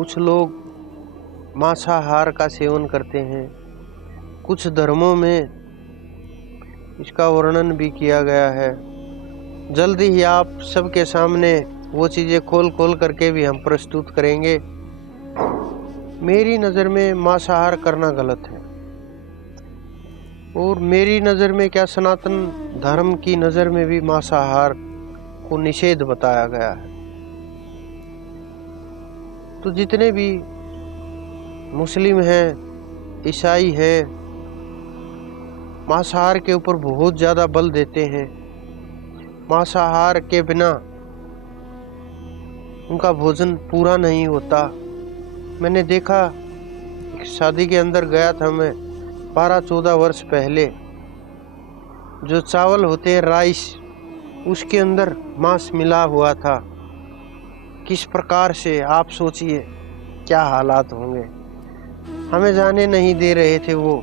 कुछ लोग मांसाहार का सेवन करते हैं। कुछ धर्मों में इसका वर्णन भी किया गया है। जल्दी ही आप सबके सामने वो चीज़ें खोल खोल करके भी हम प्रस्तुत करेंगे। मेरी नज़र में मांसाहार करना गलत है, और मेरी नज़र में क्या, सनातन धर्म की नज़र में भी मांसाहार को निषेध बताया गया है। तो जितने भी मुस्लिम हैं, ईसाई हैं, मांसाहार के ऊपर बहुत ज़्यादा बल देते हैं। मांसाहार के बिना उनका भोजन पूरा नहीं होता। मैंने देखा, एक शादी के अंदर गया था मैं 12-14 वर्ष पहले। जो चावल होते हैं राइस, उसके अंदर मांस मिला हुआ था। किस प्रकार से, आप सोचिए क्या हालात होंगे। हमें जाने नहीं दे रहे थे। वो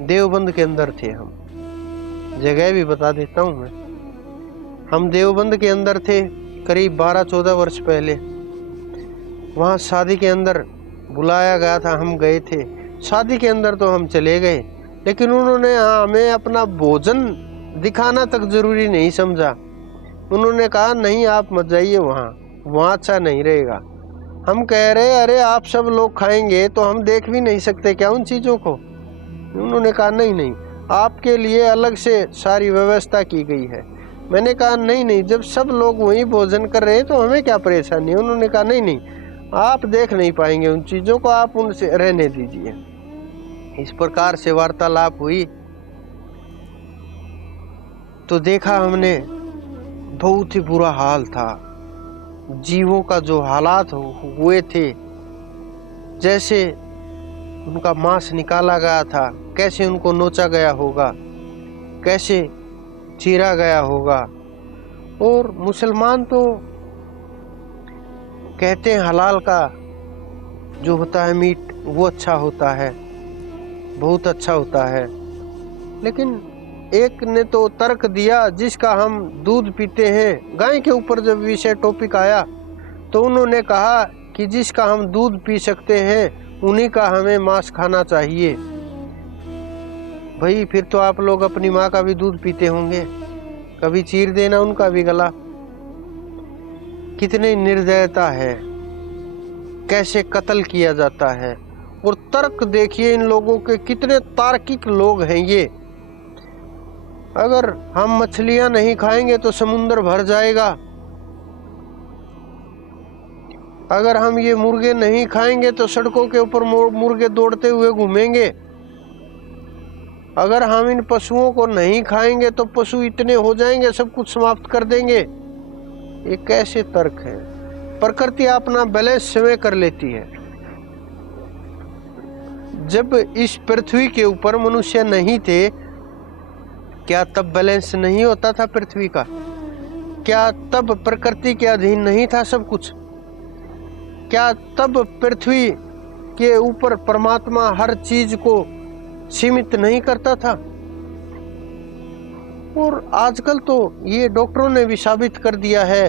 देवबंद के अंदर थे। हम जगह भी बता देता हूँ मैं। हम देवबंद के अंदर थे करीब 12-14 वर्ष पहले। वहाँ शादी के अंदर बुलाया गया था, हम गए थे। शादी के अंदर तो हम चले गए, लेकिन उन्होंने हमें अपना भोजन दिखाना तक जरूरी नहीं समझा। उन्होंने कहा नहीं आप मत जाइए, वहाँ अच्छा नहीं रहेगा। हम कह रहे अरे आप सब लोग खाएंगे तो हम देख भी नहीं सकते क्या उन चीज़ों को। उन्होंने कहा नहीं, आपके लिए अलग से सारी व्यवस्था की गई है। मैंने कहा नहीं, जब सब लोग वहीं भोजन कर रहे हैं तो हमें क्या परेशानी है। उन्होंने कहा नहीं, आप देख नहीं पाएंगे उन चीज़ों को, आप उनसे रहने दीजिए। इस प्रकार से वार्तालाप हुई तो देखा हमने बहुत ही बुरा हाल था। जीवों का जो हालात हुए थे, जैसे उनका मांस निकाला गया था, कैसे उनको नोचा गया होगा, कैसे चीरा गया होगा। और मुसलमान तो कहते हैं हलाल का जो होता है मीट वो अच्छा होता है, बहुत अच्छा होता है। लेकिन एक ने तो तर्क दिया, जिसका हम दूध पीते हैं, गाय के ऊपर जब विषय टॉपिक आया तो उन्होंने कहा कि जिसका हम दूध पी सकते हैं उन्हीं का हमें मांस खाना चाहिए। भाई फिर तो आप लोग अपनी माँ का भी दूध पीते होंगे, कभी चीर देना उनका भी गला। कितनी निर्दयता है, कैसे कत्ल किया जाता है। और तर्क देखिए इन लोगों के, कितने तार्किक लोग हैं ये। अगर हम मछलियां नहीं खाएंगे तो समुद्र भर जाएगा। अगर हम ये मुर्गे नहीं खाएंगे तो सड़कों के ऊपर मुर्गे दौड़ते हुए घूमेंगे। अगर हम इन पशुओं को नहीं खाएंगे तो पशु इतने हो जाएंगे, सब कुछ समाप्त कर देंगे। ये कैसे तर्क है। प्रकृति अपना बैलेंस स्वयं कर लेती है। जब इस पृथ्वी के ऊपर मनुष्य नहीं थे, क्या तब बैलेंस नहीं होता था पृथ्वी का? क्या तब प्रकृति के अधीन नहीं था सब कुछ? क्या तब पृथ्वी के ऊपर परमात्मा हर चीज को सीमित नहीं करता था? और आजकल तो ये डॉक्टरों ने भी साबित कर दिया है,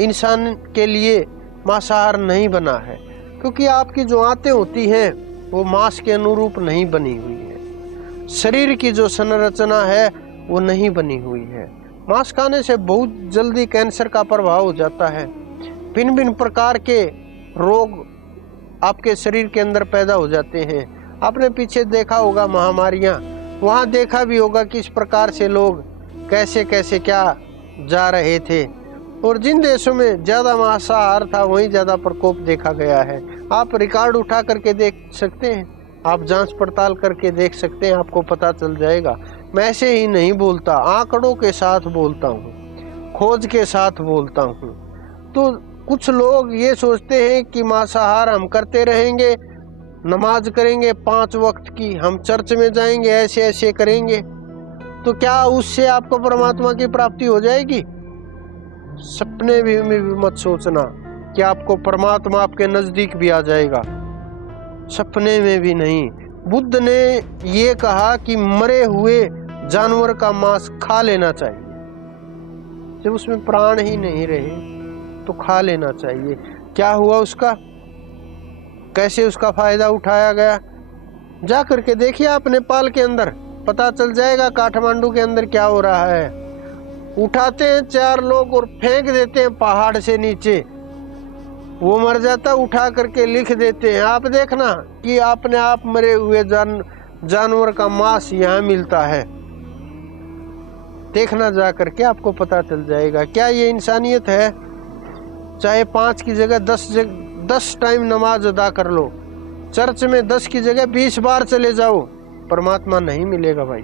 इंसान के लिए मांसाहार नहीं बना है, क्योंकि आपकी जो आंतें होती हैं वो मांस के अनुरूप नहीं बनी हुई है। शरीर की जो संरचना है वो नहीं बनी हुई है। मांस खाने से बहुत जल्दी कैंसर का प्रभाव हो जाता है। भिन्न भिन्न प्रकार के रोग आपके शरीर के अंदर पैदा हो जाते हैं। आपने पीछे देखा होगा महामारियां, वहां देखा भी होगा किस प्रकार से लोग कैसे कैसे क्या जा रहे थे। और जिन देशों में ज्यादा मांसाहार था वहीं ज्यादा प्रकोप देखा गया है। आप रिकॉर्ड उठा करके देख सकते हैं, आप जांच पड़ताल करके देख सकते हैं, आपको पता चल जाएगा। मैं ऐसे ही नहीं बोलता, आंकड़ों के साथ बोलता हूँ, खोज के साथ बोलता हूँ। तो कुछ लोग ये सोचते हैं कि मांसाहार हम करते रहेंगे, नमाज करेंगे 5 वक्त की, हम चर्च में जाएंगे, ऐसे ऐसे करेंगे, तो क्या उससे आपको परमात्मा की प्राप्ति हो जाएगी? सपने भी मत सोचना कि आपको परमात्मा आपके नजदीक भी आ जाएगा, सपने में भी नहीं। बुद्ध ने ये कहा कि मरे हुए जानवर का मांस खा लेना चाहिए, जब उसमें प्राण ही नहीं रहे तो खा लेना चाहिए। क्या हुआ उसका? कैसे उसका फायदा उठाया गया, जा करके देखिए आप नेपाल के अंदर, पता चल जाएगा काठमांडू के अंदर क्या हो रहा है। उठाते हैं 4 लोग और फेंक देते हैं पहाड़ से नीचे, वो मर जाता, उठा करके लिख देते हैं। आप देखना कि अपने आप मरे हुए जानवर का मांस यहाँ मिलता है, देखना जा करके, आपको पता चल जाएगा। क्या ये इंसानियत है? चाहे 5 की जगह 10 टाइम नमाज अदा कर लो, चर्च में 10 की जगह 20 बार चले जाओ, परमात्मा नहीं मिलेगा भाई।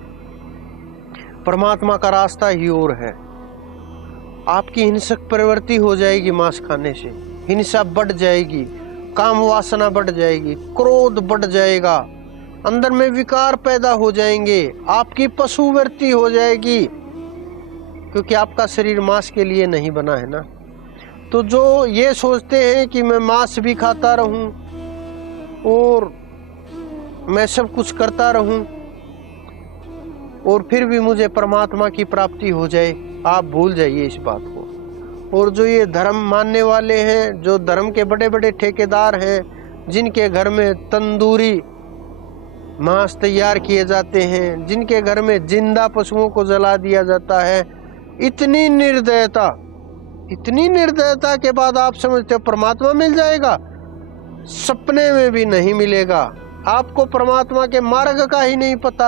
परमात्मा का रास्ता ही और है। आपकी हिंसक प्रवृत्ति हो जाएगी मांस खाने से, हिंसा बढ़ जाएगी, काम वासना बढ़ जाएगी, क्रोध बढ़ जाएगा, अंदर में विकार पैदा हो जाएंगे, आपकी पशुवृत्ति हो जाएगी, क्योंकि आपका शरीर मांस के लिए नहीं बना है ना। तो जो ये सोचते हैं कि मैं मांस भी खाता रहूं और मैं सब कुछ करता रहूं और फिर भी मुझे परमात्मा की प्राप्ति हो जाए, आप भूल जाइए इस बात को। और जो ये धर्म मानने वाले हैं, जो धर्म के बड़े बड़े ठेकेदार हैं, जिनके घर में तंदूरी मांस तैयार किए जाते हैं, जिनके घर में जिंदा पशुओं को जला दिया जाता है, इतनी निर्दयता के बाद आप समझते हो परमात्मा मिल जाएगा? सपने में भी नहीं मिलेगा। आपको परमात्मा के मार्ग का ही नहीं पता,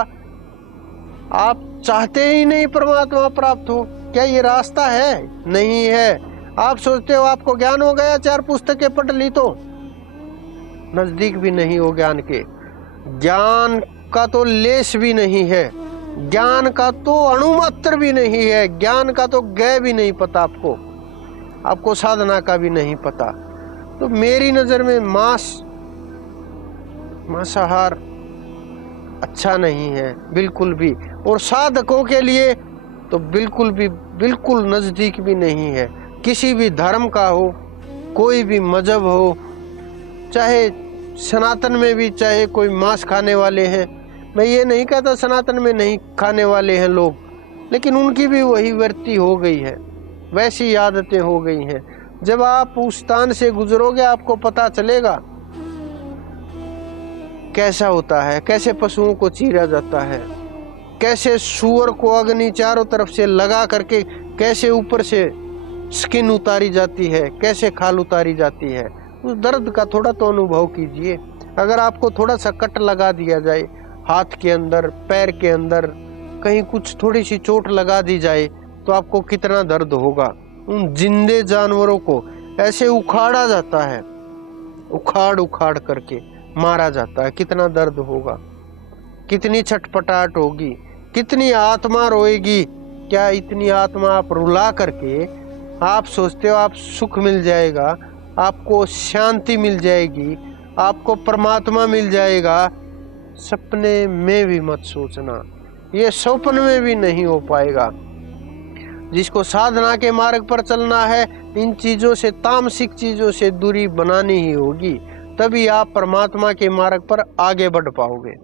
आप चाहते ही नहीं परमात्मा प्राप्त हो। क्या ये रास्ता है? नहीं है। आप सोचते हो आपको ज्ञान हो गया, 4 पुस्तकें पढ़ ली तो, नजदीक भी नहीं हो ज्ञान के। ज्ञान का तो लेश भी नहीं है, ज्ञान का तो अणुमात्र भी नहीं है, ज्ञान का तो गए भी नहीं पता आपको साधना का भी नहीं पता। तो मेरी नजर में मांसाहार अच्छा नहीं है बिल्कुल भी, और साधकों के लिए तो बिल्कुल नजदीक भी नहीं है। किसी भी धर्म का हो, कोई भी मजहब हो, चाहे सनातन में भी चाहे कोई मांस खाने वाले हैं, मैं ये नहीं कहता सनातन में नहीं खाने वाले हैं लोग, लेकिन उनकी भी वही वृत्ति हो गई है, वैसी आदतें हो गई हैं। जब आप उस स्थान से गुजरोगे आपको पता चलेगा कैसा होता है, कैसे पशुओं को चीरा जाता है, कैसे सूअर को अग्नि चारों तरफ से लगा करके कैसे ऊपर से स्किन उतारी जाती है, कैसे खाल उतारी जाती है। उस दर्द का थोड़ा तो अनुभव कीजिए। अगर आपको थोड़ा सा कट लगा दिया जाए हाथ के अंदर, पैर के अंदर, कहीं कुछ थोड़ी सी चोट लगा दी जाए तो आपको कितना दर्द होगा। उन जिंदे जानवरों को ऐसे उखाड़ा जाता है, उखाड़ करके मारा जाता है, कितना दर्द होगा, कितनी छटपटाहट होगी, कितनी आत्मा रोएगी। क्या इतनी आत्मा आप रुला करके आप सोचते हो आप सुख मिल जाएगा, आपको शांति मिल जाएगी, आपको परमात्मा मिल जाएगा? सपने में भी मत सोचना, ये स्वप्न में भी नहीं हो पाएगा। जिसको साधना के मार्ग पर चलना है, इन चीजों से, तामसिक चीजों से दूरी बनानी ही होगी, तभी आप परमात्मा के मार्ग पर आगे बढ़ पाओगे।